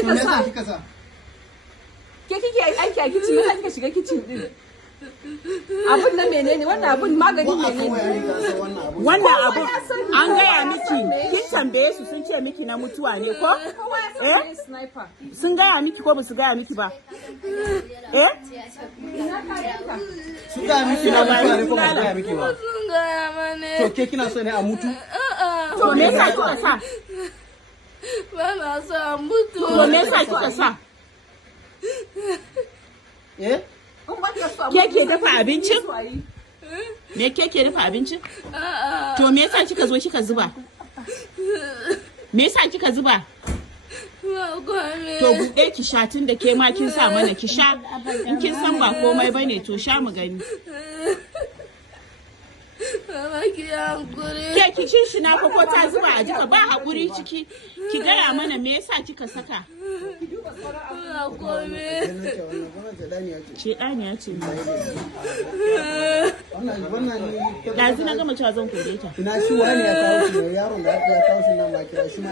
kika sa? Ke kike aiki a kitchen, me kika shiga kitchen din? Abun na menene? Wannan abun maganin menene? Wannan abun an gaya miki, kin tambaye su sun ce miki na mutuwa ne ko? Sun gaya miki ko ba su gaya miki ba? Sun gaya miki na mutuwa ne ko ba su gaya miki ba? Sun gaya mane. To ke kina so ne a mutu? To me yasa kika sa? Ba na so a mutu. To me yasa kika sa? Ke ke dafa abincin? Me ke dafa abincin? To me yasa kika zo kika zuba? Me yasa kika zuba? To buɗe ki sha tun da ke ma kin sa mana ki sha. In kin san ba komai bane to sha mu gani. Ke ki cin shi na ko ta zuba a jika ba hakuri ciki. Ki gaya mana me yasa kika saka? Ce ɗaniya ce. Yanzu na gama cewa zan kore ta. Ina shi wani ya kawo shi ne yaron da ya kawo shi nan ba kira shi.